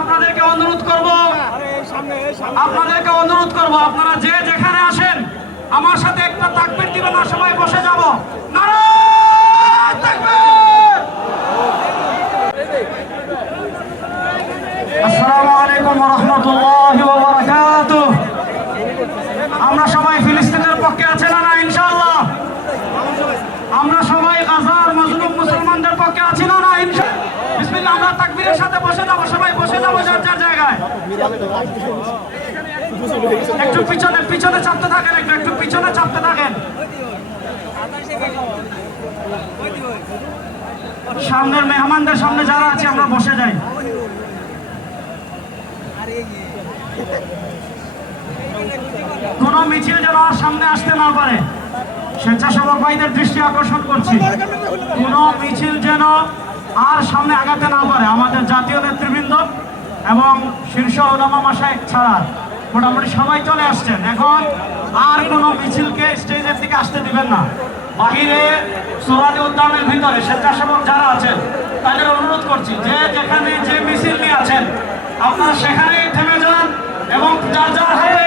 আপনাদেরকে অনুরোধ করব আপনারা যে যেখানে আসেন আমার সাথে একটা তাকবীর দিবেন না, সবাই বসে যাব। নারায়ে তাকবীর। আসসালামু আলাইকুম ওয়া রাহমাতুল্লাহি ওয়া বারাকাতুহু। আমরা সবাই ফিলিস্তিনের পক্ষে আছি না না? ইনশাআল্লাহ আমরা সবাই গাজার মাজলুম মুসলমানদের পক্ষে আছি না না? ইনশাআল্লাহ। বিসমিল্লাহ। আমরা তাকবীরের সাথে বসে যাব, সবাই বসে যাব যার যার জায়গায়। একটু পিছনে চাপতে থাকেন, একটু পিছনে চাপতে থাকেন। সামনের মেহমানদের সামনে যারা আছে আমরা বসে যাই। কোন মিছিল যেন আর সামনে আসতে না পারে, স্বেচ্ছাসেবক ভাইদের দৃষ্টি আকর্ষণ করছি। কোন মিছিল যেন আর সামনে আগাতে না পারে। আমাদের জাতীয় নেতৃবৃন্দ এবং শীর্ষ উলামা মাশায়েখ ছাড়া মোটামুটি সবাই চলে আসছেন। এখন আর কোনো মিছিলকে স্টেজের দিকে আসতে দিবেন না। বাহিরে সোহরাওয়ার্দী উদ্যানের ভিতরে স্বেচ্ছাসেবক যারা আছেন তাদের অনুরোধ করছি, যে যেখানে যে মিছিল নিয়ে আছেন আপনারা সেখানেই থেমে যান এবং যার যার হাতে